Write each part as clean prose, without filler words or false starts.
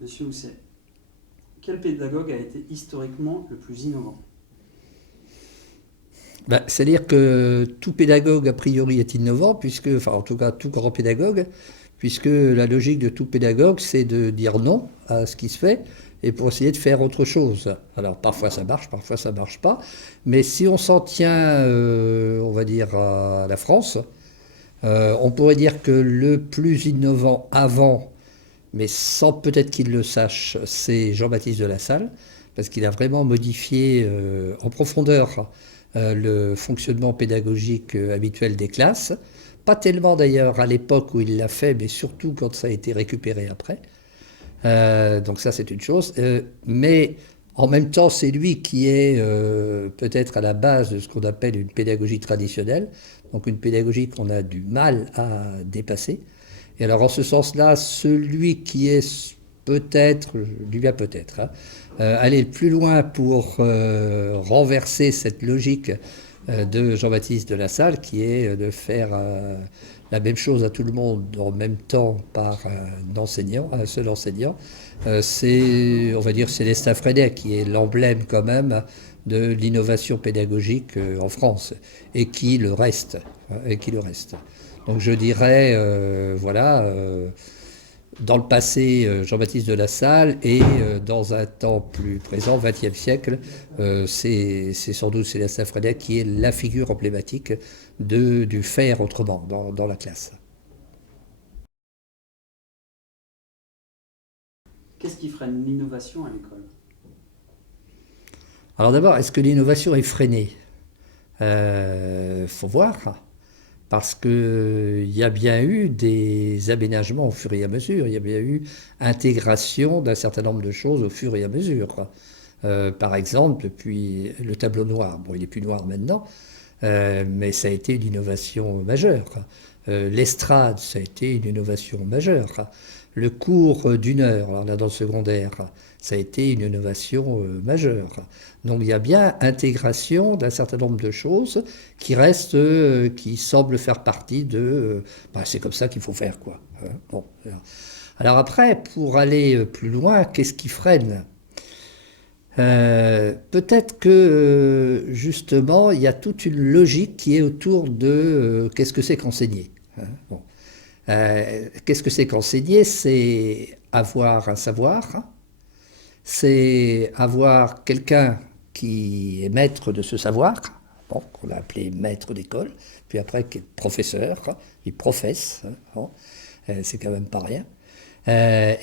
Monsieur Housset, quel pédagogue a été historiquement le plus innovant? Ben, c'est-à-dire que tout pédagogue, a priori, est innovant, puisque, enfin, en tout cas, tout grand pédagogue, puisque la logique de tout pédagogue, c'est de dire non à ce qui se fait et pour essayer de faire autre chose. Alors, parfois ça marche, parfois ça marche pas, mais si on s'en tient, on va dire, à la France, on pourrait dire que le plus innovant avant, mais sans peut-être qu'il le sache, c'est Jean-Baptiste de Lassalle, parce qu'il a vraiment modifié en profondeur le fonctionnement pédagogique habituel des classes. Pas tellement d'ailleurs à l'époque où il l'a fait, mais surtout quand ça a été récupéré après. Donc ça c'est une chose. Mais en même temps, c'est lui qui est peut-être à la base de ce qu'on appelle une pédagogie traditionnelle, donc une pédagogie qu'on a du mal à dépasser. Et alors en ce sens-là, celui qui est peut-être, je dis bien peut-être, hein, aller le plus loin pour renverser cette logique de Jean-Baptiste de Lassalle, qui est de faire la même chose à tout le monde en même temps par un enseignant, un seul enseignant, c'est, on va dire, Célestin Freinet, qui est l'emblème quand même de l'innovation pédagogique en France, et qui le reste, hein, et qui le reste. Donc je dirais, voilà, dans le passé, Jean-Baptiste de Lassalle, et dans un temps plus présent, XXe siècle, c'est sans doute Célestin Freinet qui est la figure emblématique du faire autrement dans la classe. Qu'est-ce qui freine l'innovation à l'école? Alors d'abord, est-ce que l'innovation est freinée? Faut voir. Parce qu'il y a bien eu des aménagements au fur et à mesure, il y a bien eu intégration d'un certain nombre de choses au fur et à mesure. Par exemple, depuis le tableau noir, bon il n'est plus noir maintenant, mais ça a été une innovation majeure. L'estrade, ça a été une innovation majeure. Le cours d'une heure, alors là dans le secondaire, ça a été une innovation majeure. Donc il y a bien intégration d'un certain nombre de choses qui restent, qui semblent faire partie de... bah, c'est comme ça qu'il faut faire, quoi. Hein. Bon, alors après, pour aller plus loin, qu'est-ce qui freine? Peut-être que justement, il y a toute une logique qui est autour de qu'est-ce que c'est qu'enseigner. Hein. Bon. Qu'est-ce que c'est qu'enseigner? C'est avoir un savoir, c'est avoir quelqu'un qui est maître de ce savoir, bon, qu'on a appelé maître d'école, puis après qui est professeur, il professe, hein, bon, c'est quand même pas rien.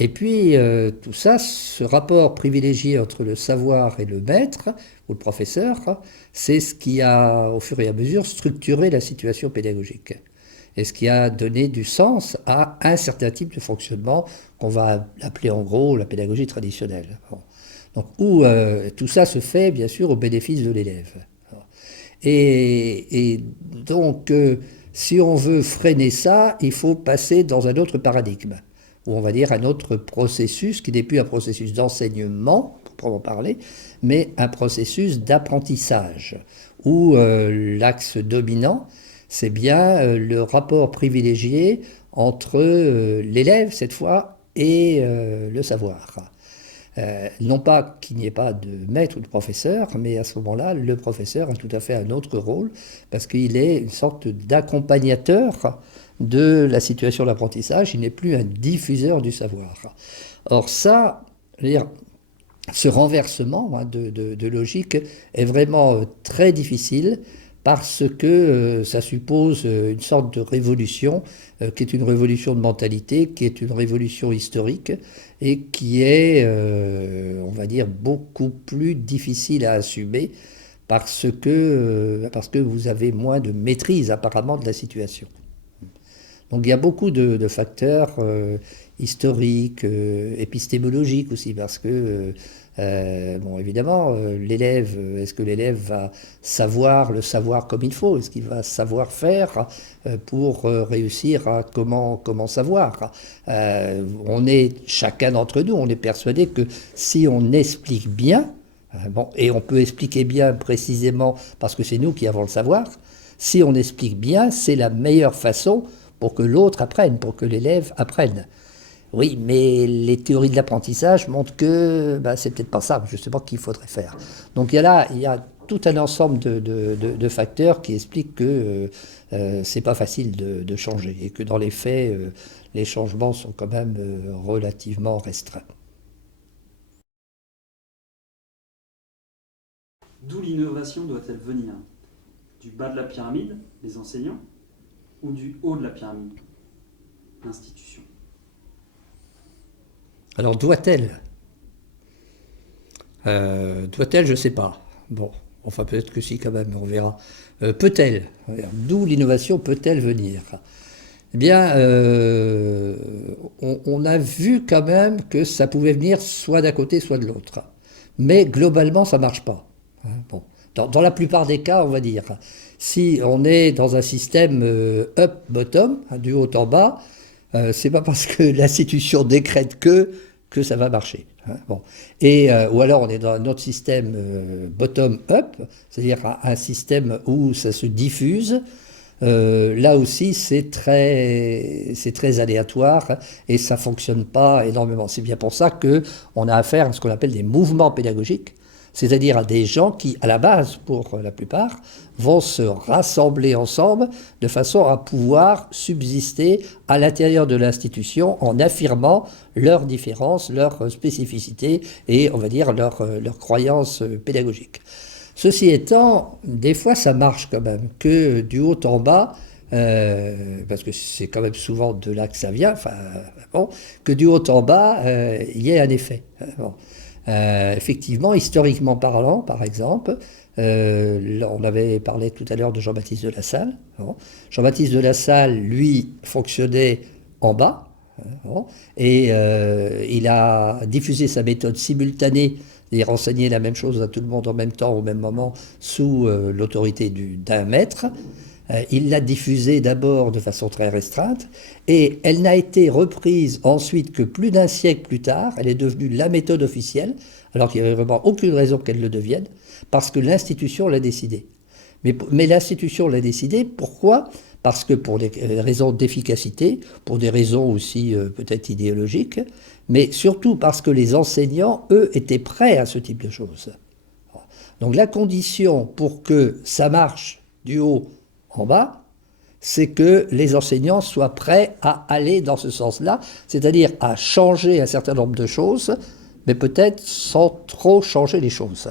Et puis tout ça, ce rapport privilégié entre le savoir et le maître, ou le professeur, c'est ce qui a, au fur et à mesure, structuré la situation pédagogique. Et ce qui a donné du sens à un certain type de fonctionnement qu'on va appeler en gros la pédagogie traditionnelle. Bon. Donc, où tout ça se fait, bien sûr, au bénéfice de l'élève. Et donc, si on veut freiner ça, il faut passer dans un autre paradigme, ou on va dire un autre processus, qui n'est plus un processus d'enseignement, proprement parler, mais un processus d'apprentissage, où l'axe dominant, c'est bien le rapport privilégié entre l'élève, cette fois, et le savoir. Non pas qu'il n'y ait pas de maître ou de professeur, mais à ce moment-là, le professeur a tout à fait un autre rôle, parce qu'il est une sorte d'accompagnateur de la situation d'apprentissage, il n'est plus un diffuseur du savoir. Or ça, je veux dire, ce renversement hein, de logique est vraiment très difficile parce que ça suppose une sorte de révolution qui est une révolution de mentalité, qui est une révolution historique et qui est, on va dire, beaucoup plus difficile à assumer parce que vous avez moins de maîtrise apparemment de la situation. Donc il y a beaucoup de facteurs historiques, épistémologiques aussi, parce que, bon, évidemment, l'élève, est-ce que l'élève va savoir le savoir comme il faut? Est-ce qu'il va savoir faire pour réussir à comment savoir? On est, chacun d'entre nous, on est persuadé que si on explique bien, bon, et on peut expliquer bien précisément parce que c'est nous qui avons le savoir, si on explique bien, c'est la meilleure façon pour que l'autre apprenne, pour que l'élève apprenne. Oui, mais les théories de l'apprentissage montrent que c'est peut-être pas ça, justement, qu'il faudrait faire. Donc il y a tout un ensemble de facteurs qui expliquent que c'est pas facile de changer et que dans les faits, les changements sont quand même relativement restreints. D'où l'innovation doit-elle venir? Du bas de la pyramide, les enseignants, ou du haut de la pyramide, l'institution? Alors doit-elle? Doit-elle, je ne sais pas. Bon, enfin peut-être que si quand même, on verra. Peut-elle? D'où l'innovation peut-elle venir? Eh bien, on a vu quand même que ça pouvait venir soit d'un côté, soit de l'autre. Mais globalement, ça ne marche pas. Bon. Dans la plupart des cas, on va dire, si on est dans un système up-bottom, du haut en bas, c'est pas parce que l'institution décrète que ça va marcher. Bon. Ou alors on est dans un autre système bottom-up, c'est-à-dire un système où ça se diffuse. Là aussi, c'est très aléatoire et ça fonctionne pas énormément. C'est bien pour ça qu'on a affaire à ce qu'on appelle des mouvements pédagogiques, c'est-à-dire à des gens qui, à la base, pour la plupart, vont se rassembler ensemble de façon à pouvoir subsister à l'intérieur de l'institution en affirmant leurs différences, leurs spécificités et, on va dire, leurs croyances pédagogiques. Ceci étant, des fois ça marche quand même, que du haut en bas, parce que c'est quand même souvent de là que ça vient, bon, que du haut en bas, il y ait un effet. Bon. Effectivement, historiquement parlant, par exemple, on avait parlé tout à l'heure de Jean-Baptiste de La Salle. Bon. Jean-Baptiste de La Salle, lui, fonctionnait en bas, bon, et il a diffusé sa méthode simultanée, c'est-à-dire enseigner la même chose à tout le monde en même temps, au même moment, sous l'autorité d'un maître. Il l'a diffusée d'abord de façon très restreinte, et elle n'a été reprise ensuite que plus d'un siècle plus tard. Elle est devenue la méthode officielle, alors qu'il n'y avait vraiment aucune raison qu'elle le devienne, parce que l'institution l'a décidé. Mais l'institution l'a décidé, pourquoi? Parce que pour des raisons d'efficacité, pour des raisons aussi peut-être idéologiques, mais surtout parce que les enseignants, eux, étaient prêts à ce type de choses. Donc la condition pour que ça marche du haut en bas, c'est que les enseignants soient prêts à aller dans ce sens-là, c'est-à-dire à changer un certain nombre de choses, mais peut-être sans trop changer les choses.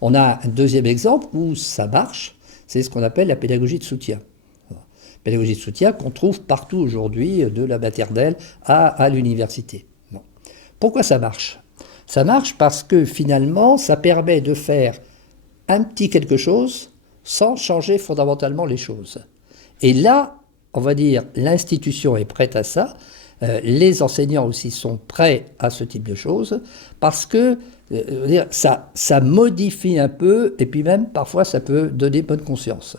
On a un deuxième exemple où ça marche, c'est ce qu'on appelle la pédagogie de soutien. Pédagogie de soutien qu'on trouve partout aujourd'hui, de la maternelle à l'université. Bon. Pourquoi ça marche? Ça marche parce que finalement, ça permet de faire un petit quelque chose sans changer fondamentalement les choses. Et là, on va dire, l'institution est prête à ça, les enseignants aussi sont prêts à ce type de choses, parce que ça modifie un peu, et puis même parfois ça peut donner bonne conscience.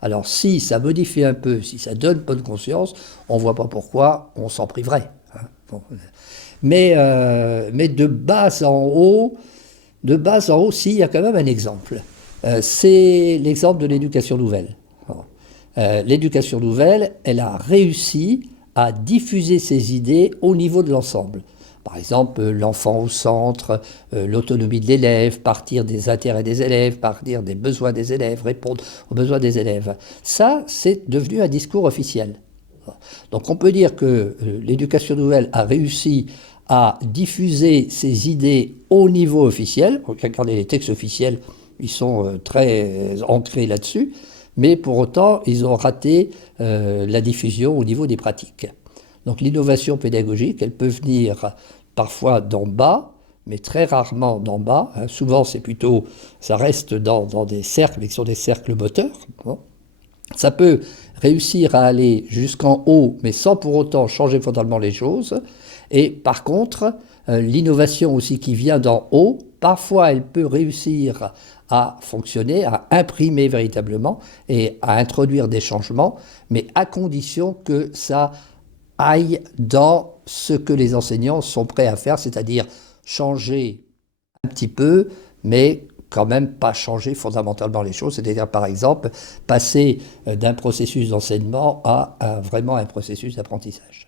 Alors si ça modifie un peu, si ça donne bonne conscience, on ne voit pas pourquoi on s'en priverait. Hein. Bon. Mais de bas en haut, si, il y a quand même un exemple. C'est l'exemple de l'éducation nouvelle. L'éducation nouvelle, elle a réussi à diffuser ses idées au niveau de l'ensemble. Par exemple, l'enfant au centre, l'autonomie de l'élève, partir des intérêts des élèves, partir des besoins des élèves, répondre aux besoins des élèves. Ça, c'est devenu un discours officiel. Donc on peut dire que l'éducation nouvelle a réussi à diffuser ses idées au niveau officiel. Regardez les textes officiels, ils sont très ancrés là-dessus, mais pour autant, ils ont raté la diffusion au niveau des pratiques. Donc l'innovation pédagogique, elle peut venir parfois d'en bas, mais très rarement d'en bas. Souvent, ça reste dans des cercles, mais qui sont des cercles moteurs. Bon. Ça peut réussir à aller jusqu'en haut, mais sans pour autant changer fondamentalement les choses. Et par contre, l'innovation aussi qui vient d'en haut, parfois elle peut réussir à fonctionner, à imprimer véritablement et à introduire des changements, mais à condition que ça aille dans ce que les enseignants sont prêts à faire, c'est-à-dire changer un petit peu, mais quand même pas changer fondamentalement les choses, c'est-à-dire par exemple passer d'un processus d'enseignement à vraiment un processus d'apprentissage.